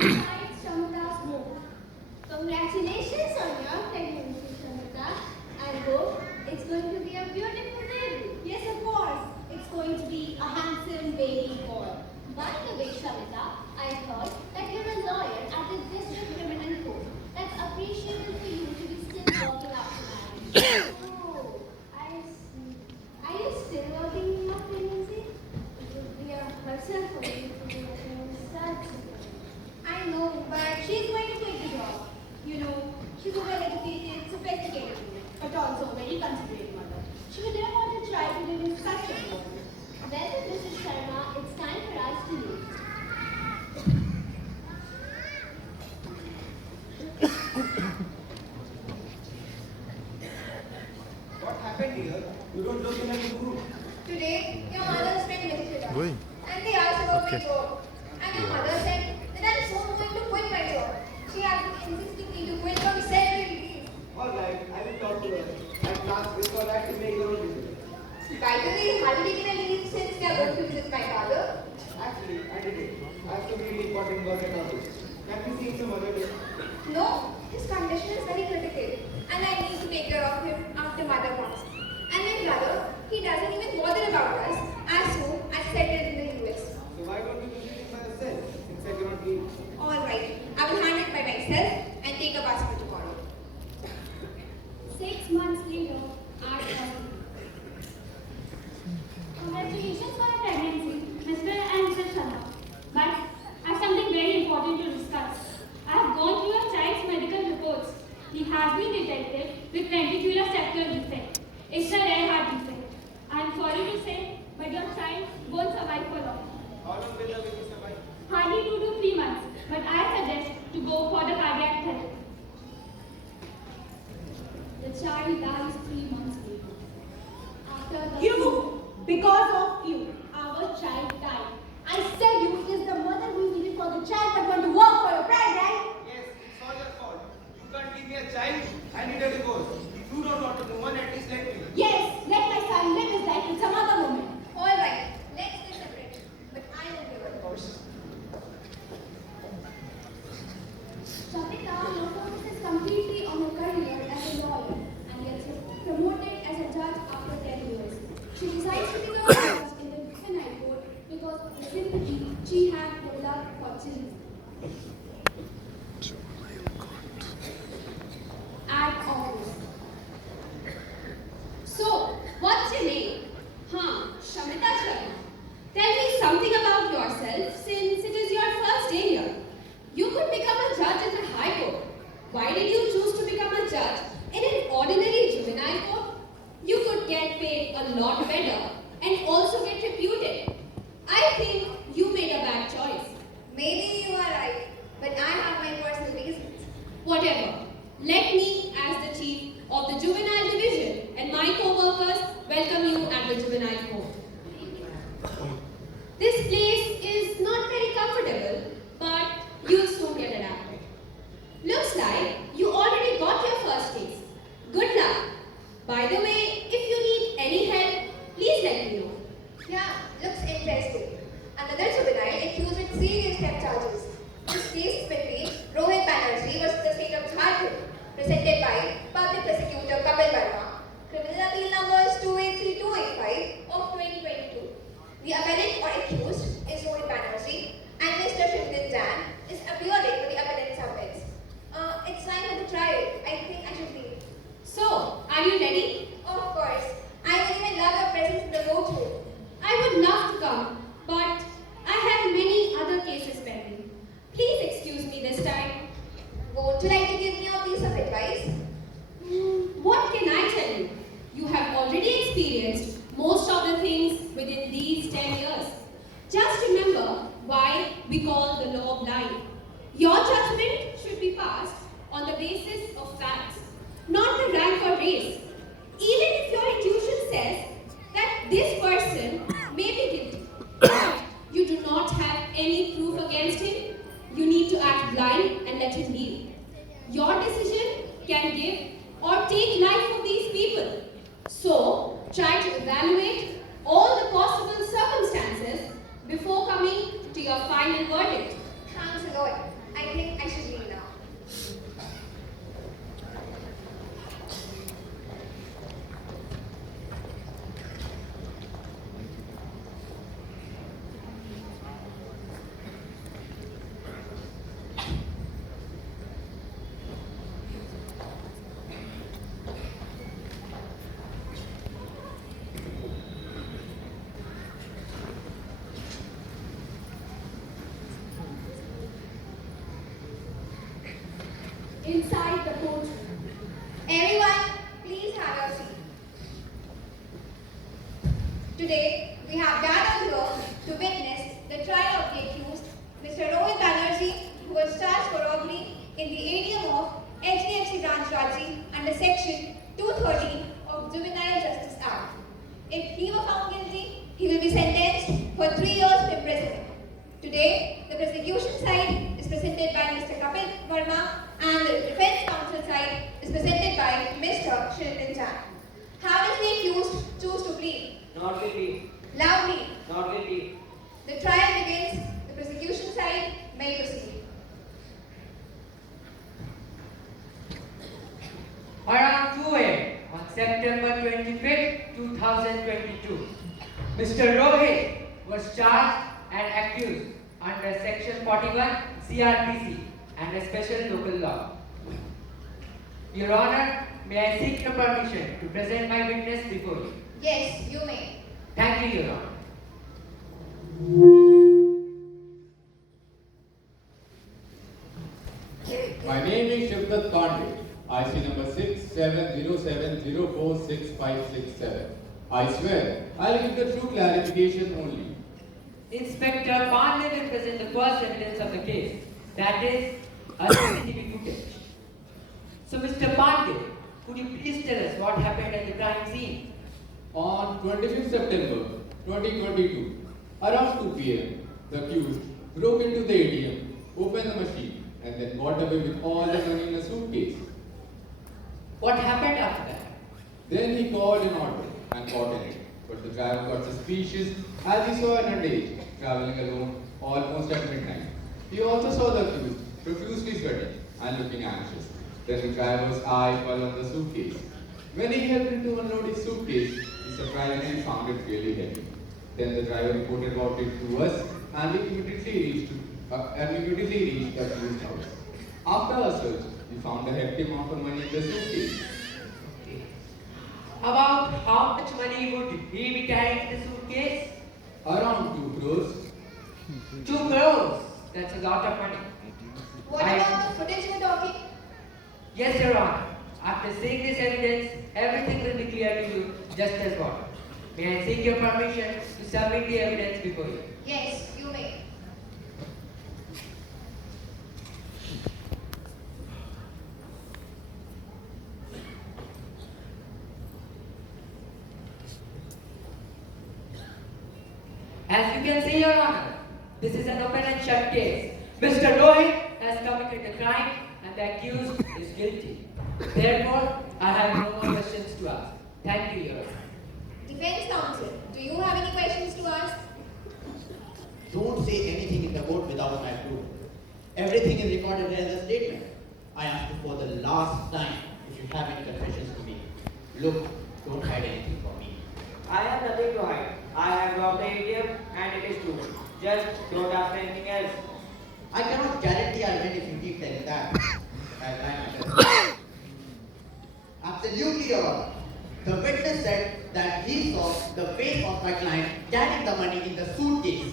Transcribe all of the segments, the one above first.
inside Shamita's home. Congratulations on your pregnancy, Shamita. I hope it's going to be a beautiful baby. Yes, of course. It's going to be a handsome baby boy. By the way, Shamita, I heard that you're a lawyer at the District Criminal Court. That's appreciable for you to be still working after marriage. Oh, I see. Are you still working in your pregnancy? It would be a hassle for you to be working in such a way. I know, but she's going to take the job. You know, she's a well-educated, sophisticated woman, but also a very considerate mother. She would never want to try to live in such a world. Well, Mrs. Sharma, it's time for us to leave. What happened here? You don't look in a good mood. Today, your mother's friend visited us. Going. And they asked about Okay. my job. And your mother said that I'm so going to quit my job. She has been insisting me to quit on several days. Alright, I will talk to her. At last, this or that to make your own decision. By the way, have you taken a leave since we are going to visit my father? Actually, I did it. I have to be really important work at office. Can we see some other day? No, his condition is very critical. And I need to take care of him after mother comes. And my brother, he doesn't even bother about us as soon as settled in the US. So why don't you visit it by yourself since I cannot leave? Alright, I will handle it by myself and take a bus for tomorrow. 6 months later, our Congratulations for your pregnancy, Mr. and Mrs. Sharma. But I have something very important to discuss. I have gone through your child's medical reports. He has been detected with ventricular septal defect. It's a rare heart defect. I am sorry to say, but your child won't survive for long. How long will the baby survive? Hardly 2 to 3 months, but I suggest to go for the cardiac therapy. The child dies 3 months later. After the Because of you, our child died. I said you is the mother who is needed for the child but want to work for your pride, right? Yes, it's all your fault. You can't give me a child. I need a divorce. If you don't want to move on, at least let me. Yes, let my son live his life with some other woman. Alright, let's stay separate. But I won't give a divorce. Shamita, your focus is completely on her career as a lawyer and gets promoted as a judge after 10 years. She decides to become a judge in the juvenile court because of the sympathy she had developed for children. At office. So, what's your name? Shamita Sharma. Tell me something about yourself since it is your first day here. You could become a judge in the High Court. Why did you choose to become a judge in an ordinary juvenile court? You could get paid a lot better and also get reputed. I think you made a bad choice. Maybe you are right, but I have my personal reasons. Whatever. Let me, as the chief of the juvenile division, and my co-workers welcome you at the juvenile court. This place is not very comfortable, but you'll soon get adapted. Looks like you already got your first case. Good luck. By the way, if you need any help, please let me know. Yeah, looks interesting. Another juvenile accused with serious theft charges. This case between Rohit Banerjee versus the state of Jharkhand, presented by Public Prosecutor Kapil Verma. Criminal appeal number is 283285 of 2022. The appellant or accused is Rohit Banerjee and Mr. Shimlin Dan is appearing for the appellant's offense. It's time for the trial. I think I should leave. So, are you ready? Of course. I would even love your presence in the courtroom. I would love to come, but I have many other cases pending. Please excuse me this time. Would you like to give me a piece of advice? What can I tell you? You have already experienced most of the things within these 10 years. Just remember why we call the law blind. Your judgment should be passed on the basis of facts, not the rank or race. Even if your intuition says that this person may be guilty, but you do not have any proof against him, you need to act blind and let him leave. Your decision can give or take life of these people. So, try to evaluate all the possible circumstances before coming to your final verdict. Thanks a lot. inside the courtroom. Everyone, please have your seat. Today, we have gathered here to witness the trial of the accused, Mr. Rohit Banerjee, who was charged for robbery in the ADM of HDFC Branch Raji under Section 213 of Juvenile Justice Act. If he were found guilty, he will be sentenced for 3 years of imprisonment. Today, the prosecution side is presented by Mr. Kapil Verma and the defense counsel side is presented by Mr. Shritin Chan. How does the accused choose to plead? Not guilty. Loudly. Not guilty. The trial begins. The prosecution side may proceed. Around 2 a.m. on September 25th, 2022, Mr. Rohit was charged and accused under Section 41 CRPC and a special local law. Your Honor, may I seek your permission to present my witness before you? Yes, you may. Thank you, Your Honor. My name is Shivdat Pandey. IC number 6707046567. I swear, I'll give the true clarification only. Inspector Pandey will present the first evidence of the case, that is, a CCTV footage. So, Mr. Pandey, could you please tell us what happened at the crime scene? On 25th September 2022, around 2 p.m., the accused broke into the ATM, opened the machine, and then got away with all the money in a suitcase. What happened after that? Then he called an auto and got in it. But the driver got suspicious as he saw an underage traveling alone almost at midnight. He also saw the accused profusely sweating and looking anxious. Then the driver's eye fell on the suitcase. When he helped him to unload his suitcase, he surprisingly found it really heavy. Then the driver reported about it to us and we immediately reached the accused house. After a search, we found a hefty amount of money in the suitcase. About how much money would he be carrying in the suitcase? Around 2 crores. 2 crores. That's a lot of money. What about the footage you were talking? Yes, Your Honor. After seeing this evidence, everything will be clear to you just as what. May I seek your permission to submit the evidence before you? Yes, you may. As you can see, Your Honor, this is an open and shut case. Mr. Rohit has committed the crime and the accused is guilty. Therefore, I have no more questions to ask. Thank you, Your Honor. Defense counsel, do you have any questions to ask? Don't say anything in the court without my proof. Everything is recorded as a statement. I ask you for the last time if you have any confessions to make. Look, don't hide anything from me. I have nothing to hide. I have robbed the ATM and it is true. Just don't ask me anything else. I cannot guarantee I'll win if you keep telling that. I'll try my best. Absolutely, Your Honor. The witness said that he saw the face of my client carrying the money in the suitcase.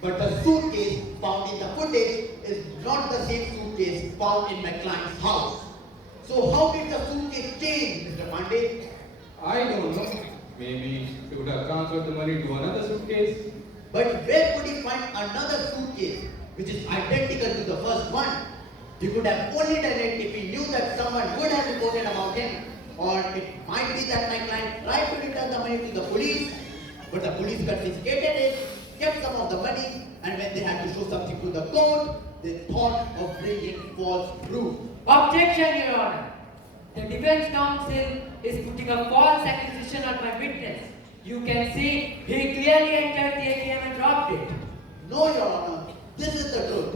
But the suitcase found in the footage is not the same suitcase found in my client's house. So how did the suitcase change, Mr. Pandey? I don't know. Maybe he would have transferred the money to another suitcase. But where could he find another suitcase which is identical to the first one? He could have only done it if he knew that someone would have reported about him. Or it might be that my client tried to return the money to the police, but the police confiscated it, kept some of the money, and when they had to show something to the court, they thought of bringing false proof. Objection, Your Honor. The defense counsel is putting a false accusation on my witness. You can see he clearly entered the ATM and robbed it. No, Your Honor, this is the truth.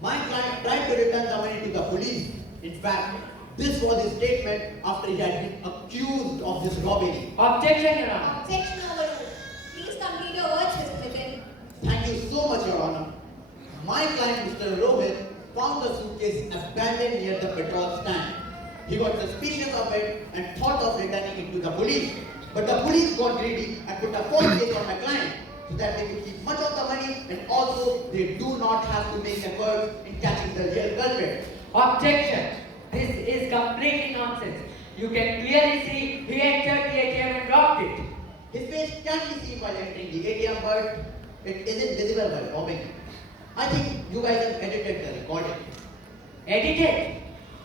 My client tried to return the money to the police. In fact, this was his statement after he had been accused of this robbery. Objection, Your Honor. Objection overruled. Please complete your words, Mr. Nitin. Thank you so much, Your Honor. My client, Mr. Rohit, found the suitcase abandoned near the petrol stand. He got suspicious of it and thought of returning it to the police. But the police got greedy and put a false case on my client so that they could keep much of the money and also they do not have to make efforts in catching the real culprit. Objection. This is completely nonsense. You can clearly see he entered the ATM and robbed it. His face can be seen while entering the ATM, but it isn't visible while robbing. I think you guys have edited the recording. Edited?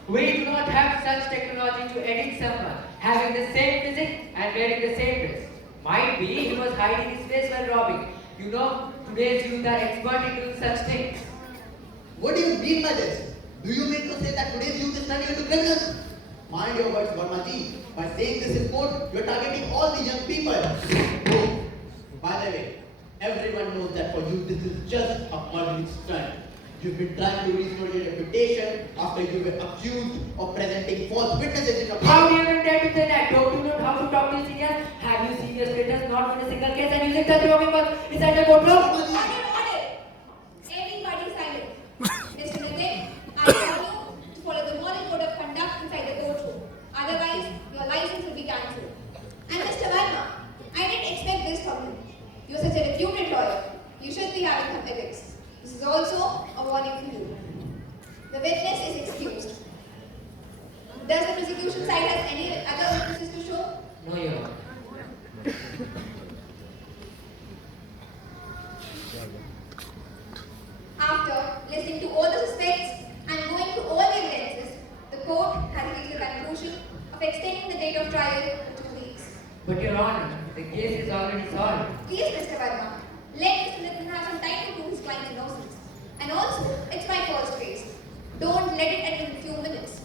We do not have such technology to edit someone having the same physique and wearing the same dress. Might be he was hiding his face while robbing. You know, today's youth are expert in doing such things. What do you mean by this? Do you mean to say that today's youth is turning into criminals? Mind your words, Varmaji. By saying this in court, you're targeting all the young people. Oh, by the way, everyone knows that for you this is just a public stunt. You've been trying to restore your reputation after you were accused of presenting false witnesses in a How do you even dare to say that? Don't you know how to talk to seniors? Have you seen your status not in a single case and using such robbing was inside the courtroom? Order! Everybody silent. Mr. Nitin, I tell you to follow the moral code of conduct inside the courtroom. Otherwise, your license will be cancelled. And Mr. Verma, I didn't expect this from you. You're such a reputed lawyer. You should be having some ethics. This is also a warning for you. The witness is excused. Does the prosecution side have any other witnesses to show? No, Your Honor. After listening to all the suspects and going through all the evidences, the court has reached the conclusion of extending the date of trial to 2 weeks. But Your Honor, the case is already solved. Please, Mr. Verma, let Mr. Nitin have some time to prove his client's innocence. And also, it's my first case. Don't let it end in a few minutes.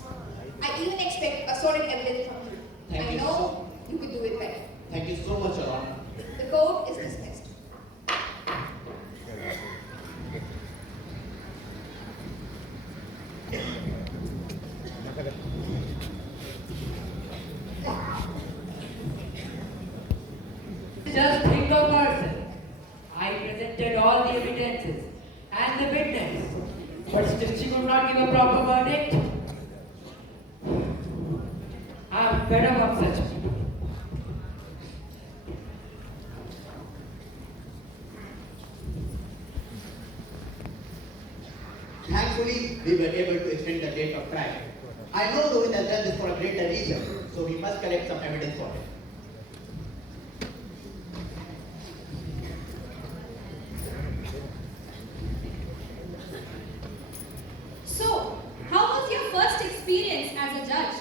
I even expect a solid evidence from you. Thank I you know you could do it better. Thank you so much, Your Honor. The court is dismissed. Just think of herself. I presented all the evidences and the witness, but still she could not give a proper verdict. I'm fed up of such people. Thankfully, we were able to extend the date of trial. I know Rohit has done this for a greater reason, so we must collect some evidence for it. So, how was your first experience as a judge?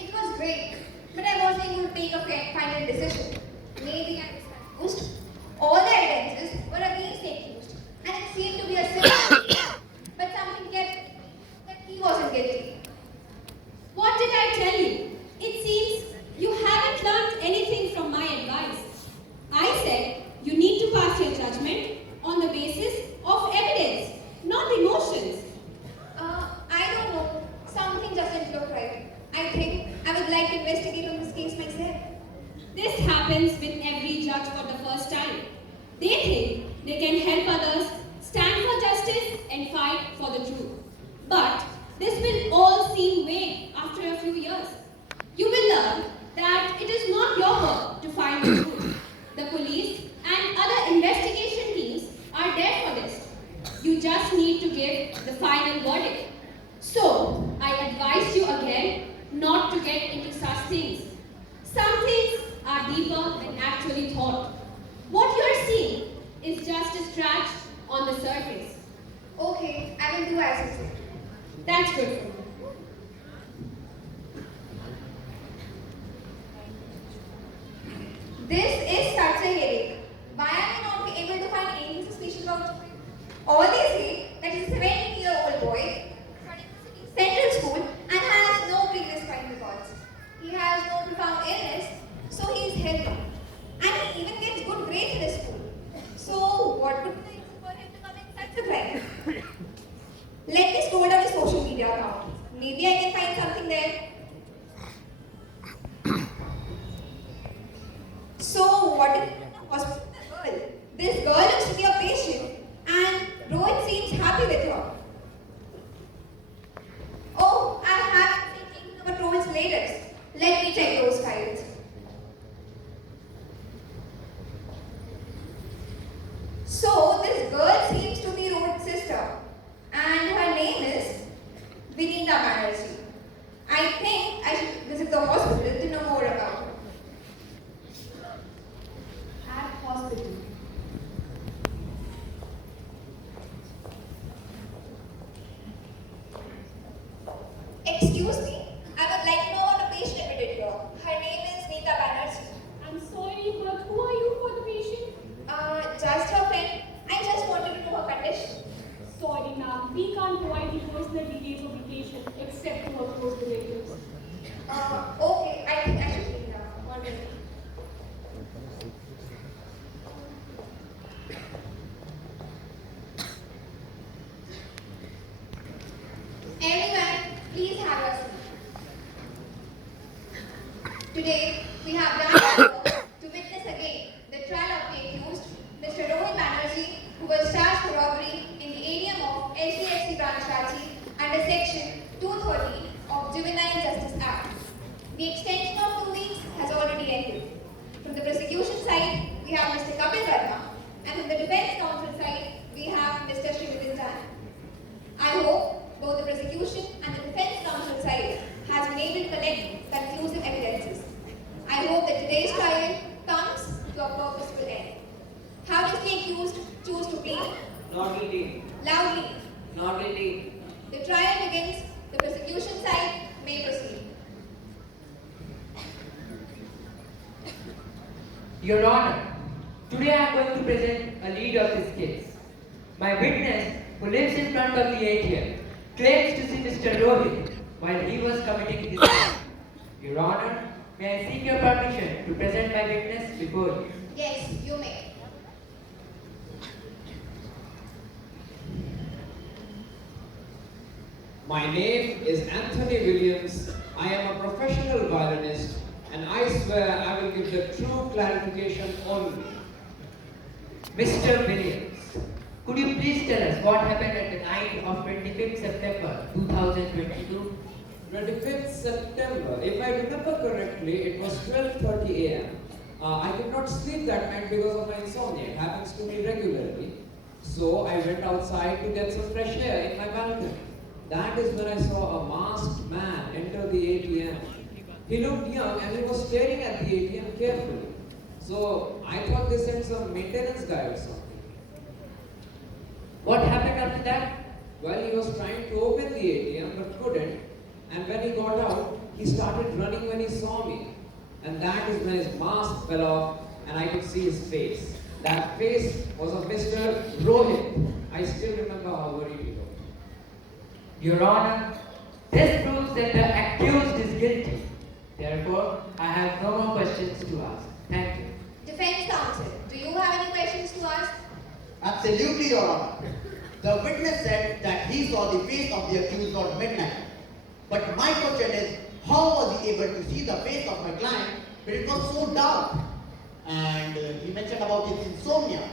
It was great, but I wasn't able to take a final decision. Maybe I was confused. All the evidences were against the accused, and it seemed to be a simple case. But something kept that he wasn't guilty. What did I tell you? It seems you haven't learned anything from my advice. I said you need to pass your judgment on the basis of evidence, not emotions. I don't know. Something doesn't look right. I think I would like to investigate on this case myself. This happens with every judge for the first time. They think they can help others stand for justice and fight for the truth. But this will all seem vague after a few years. You will learn that it is not your work to find the truth. The police and other investigation teams are there for this. You just need to give the final verdict. So, I advise you again not to get into such things. Some things are deeper than actually thought. What you are seeing is just a scratch on the surface. Okay, I will do as you say. That's good for me. This is such a headache. Why am I not able to find anything suspicious about him? All they say that he's a 17-year-old boy studying Central School and has no previous crime records. He has no profound illness, so he is healthy. And he even gets good grades in his school. So what could be the reason for him to commit such a crime? Let me scroll down his social media account. Maybe I can find something there. So, what did hospital girl? This girl looks to be a patient, and Rohit seems happy with her. Oh, I haven't seen anything about Rohit's latest. Let me check those files. So, this girl seems to be Rohit's sister, and her name is Vinita Banerjee. I Please have your seat. Today, we have gathered here to witness again the trial of the accused, Mr. Rohit Banerjee, who was charged for robbery in the ADM of HDFC branch Ranchi under Section 230 of Juvenile Justice Act. The extension of 2 weeks has already ended. From the prosecution side, we have Mr. Kapil Verma, and from the defense counsel side, we have Mr. Srimati Jan. I hope both the prosecution and the defense counsel side has been able to collect conclusive evidences. I hope that today's trial comes to a purposeful end. How does the accused choose to plead? Not guilty. Loudly. Not guilty. The trial begins. The prosecution side may proceed. Your Honor, today I am going to present a lead of this case. My witness, who lives in front of the ATM, claims to see Mr. Rohit while he was committing this crime. Your Honor, may I seek your permission to present my witness before you? Yes, you may. My name is Anthony Williams. I am a professional violinist, and I swear I will give the true clarification only. Mr. Williams, could you please tell us what happened at the night of 25th September 2022? 25th September, if I remember correctly, it was 12:30 a.m. I could not sleep that night because of my insomnia. It happens to me regularly. So I went outside to get some fresh air in my balcony. That is when I saw a masked man enter the ATM. He looked young and he was staring at the ATM carefully. So I thought they sent some maintenance guy or something. What happened after that? Well, he was trying to open the ATM but couldn't. And when he got out, he started running when he saw me. And that is when his mask fell off and I could see his face. That face was of Mr. Rohit. I still remember how worried he looked. Your Honor, this proves that the accused is guilty. Therefore, I have no more questions to ask. Thank you. Defense counsel, do you have any questions to ask? Absolutely, Your Honor. The witness said that he saw the face of the accused on midnight. But my question is, how was he able to see the face of my client when it was so dark? And he mentioned about his insomnia.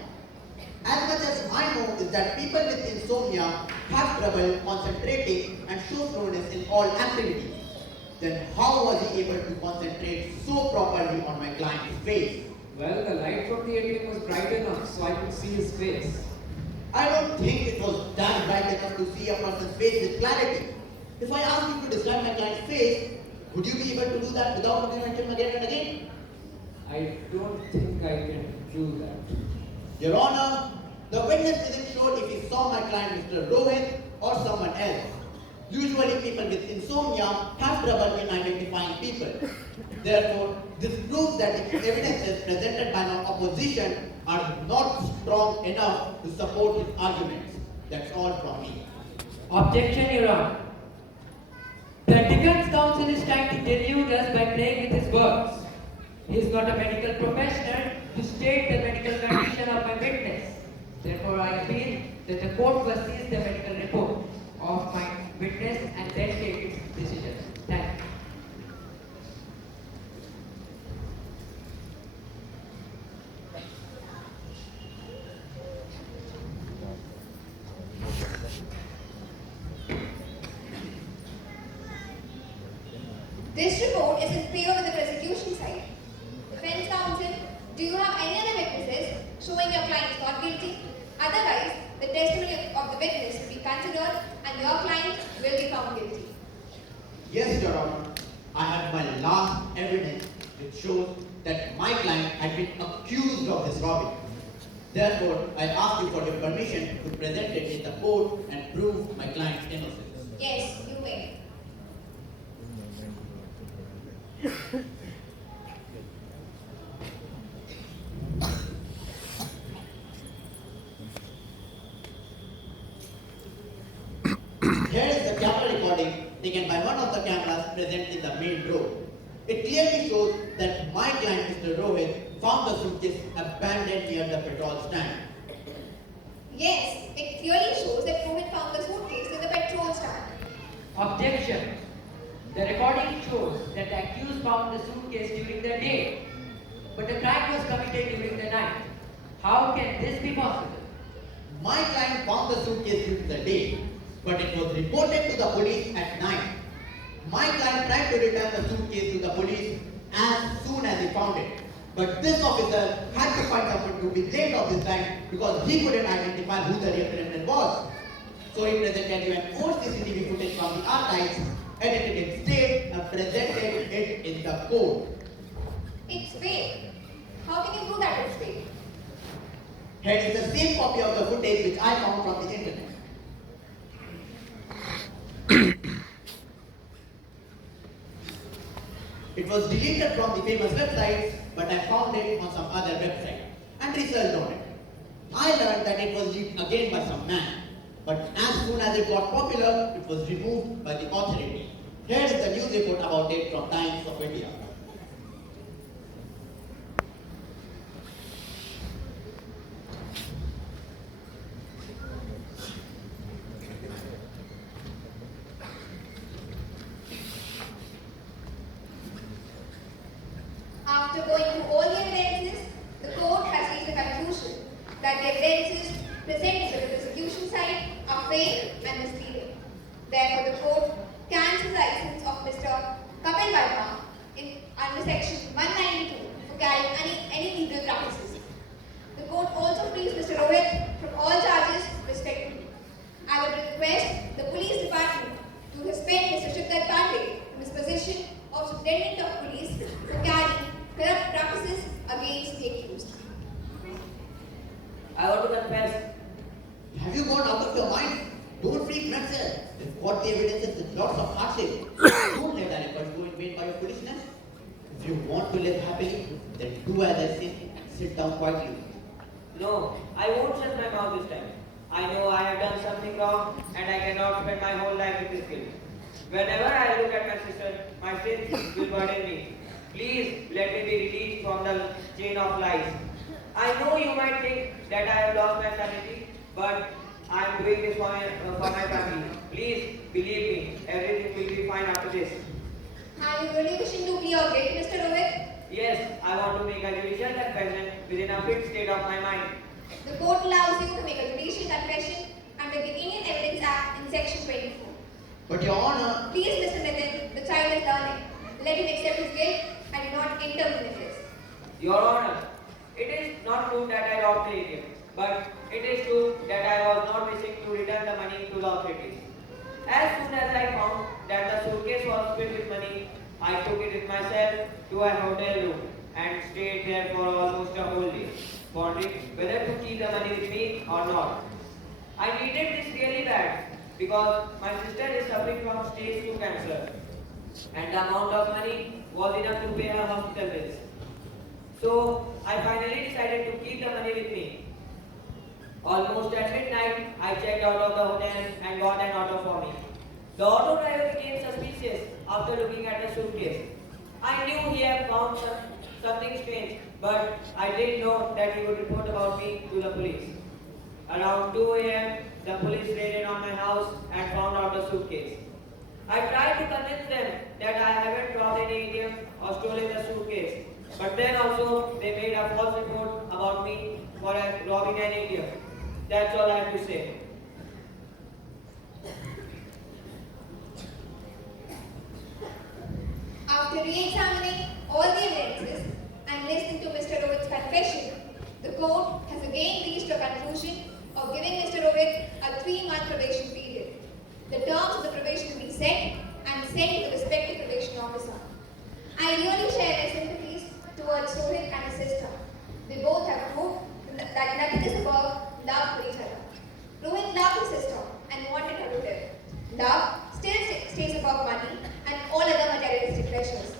As much as I know is that people with insomnia have trouble concentrating and show slowness in all activities. Then how was he able to concentrate so properly on my client's face? Well, the light from the ATM was bright enough so I could see his face. I don't think it was that bright enough to see a person's face with clarity. If I asked you to describe my client's face, would you be able to do that without looking at him again and again? I don't think I can do that. Your Honor, the witness isn't sure if he saw my client Mr. Rohit or someone else. Usually people with insomnia have trouble in identifying people. Therefore, this proves that the evidences presented by my opposition are not strong enough to support his arguments. That's all from me. Objection, Your Honor. The defense counsel is trying to delude us by playing with his words. He is not a medical professional to state the medical condition of my witness. Therefore, I feel that the court must seize the medical report of my witness and then take its decision. Thank you. This report is in favor of the prosecution side. Defense counsel, do you have any other witnesses showing your client is not guilty? Otherwise, the testimony of the witness will be considered and your client will be found guilty. Yes, Your Honor. I have my last evidence which shows that my client had been accused of this robbery. Therefore, I ask you for your permission to present it in the court and prove my client's innocence. Yes, you may. Here is the camera recording taken by one of the cameras present in the main road. It clearly shows that my client, Mr. Rohit, found the suitcase abandoned near the petrol stand. Yes, it clearly shows that Rohit found the suitcase in the petrol stand. Objection. The recording shows that the accused found the suitcase during the day, but the crime was committed during the night. How can this be possible? My client found the suitcase during the day, but it was reported to the police at night. My client tried to return the suitcase to the police as soon as he found it. But this officer had to find someone to be blamed of this crime because he couldn't identify who the real criminal was. So he presented you an old CCTV footage from the archives, edited it straight, and presented it in the court. It's fake. How can you prove that it's fake? Here is the same copy of the footage which I found from the internet. It was deleted from the famous website, but I found it on some other website and researched on it. I learned that it was leaked again by some man, but as soon as it got popular, it was removed by the authority. Here is the news report about it from Times of India. After going through all the evidences, the court has reached the conclusion that the evidences presented by the prosecution side are fake and misleading. Therefore, the court cancels the license of Mr. Kapil Verma under section 192 for carrying any illegal practices. The court also frees Mr. Rohit from all charges respectively. I would request the police department to suspend Mr. Shukar Pandey from his position of Superintendent of Police for carrying corrupt practices against the accused. I want to confess. Have you gone out of your mind? Don't freak yourself. We've got the evidences with lots of hardship. Don't let that effort go in vain by your foolishness. If you want to live happily, then do as I say and sit down quietly. No, I won't shut my mouth this time. I know I have done something wrong and I cannot spend my whole life with this guilt. Whenever I look at my sister, my sins will burden me. Please let me be released from the chain of lies. I know you might think that I have lost my sanity, but I am doing this for my family. Please believe me, everything will be fine after this. Are you really wishing to plead your guilt, Mr. Rohit? Yes, I want to make a judicial confession within a fit state of my mind. The court allows you to make a judicial confession under the Indian Evidence Act in section 24. But your honor, Please, Mr. Nitin, the child is learning. Let him accept his guilt and do not intervene in this. Your Honor, it is not true that I robbed the ATM, but it is true that I was not wishing to return the money to the authorities. As soon as I found that the suitcase was filled with money, I took it with myself to a hotel room and stayed there for almost a whole day, wondering whether to keep the money with me or not. I needed this really bad because my sister is suffering from stage 2 cancer and the amount of money was enough to pay her hospital bills. So I finally decided to keep the money with me. Almost at midnight, I checked out of the hotel and got an auto for me. The auto driver became suspicious after looking at the suitcase. I knew he had found something strange, but I didn't know that he would report about me to the police. Around 2 a.m., the police raided on my house and found out the suitcase. I tried to convince them that I haven't robbed any ATM or stolen the suitcase. But then also, they made a false report about me for robbing an ATM. That's all I have to say. After re-examining all the evidences and listening to Mr. Rohit's confession, the court has again reached a conclusion of giving Mr. Rohit a 3-month probation period. The terms of the probation will be set and sent to the respective probation officer. I really share their sympathies towards Rohit and his sister. They both have proved that nothing is above love for each other. Rohit loved his sister and wanted her to live. Love still stays above money and all other materialistic pleasures.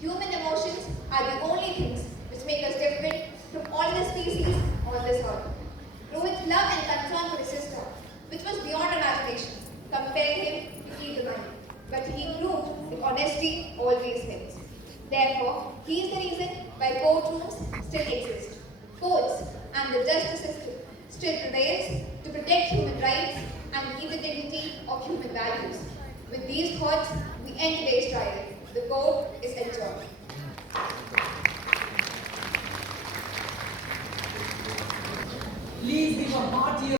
Human emotions are the only things which make us different from all the species on this earth. Rohit's love and concern for his sister, which was beyond imagination, compelled him to keep the money. But he proved that honesty always wins. Therefore, he is the reason why courtrooms still exist. Courts and the justice system still prevails to protect human rights and keep the dignity of human values. With these these thoughts, we end today's trial. The court is adjourned. Please give a hearty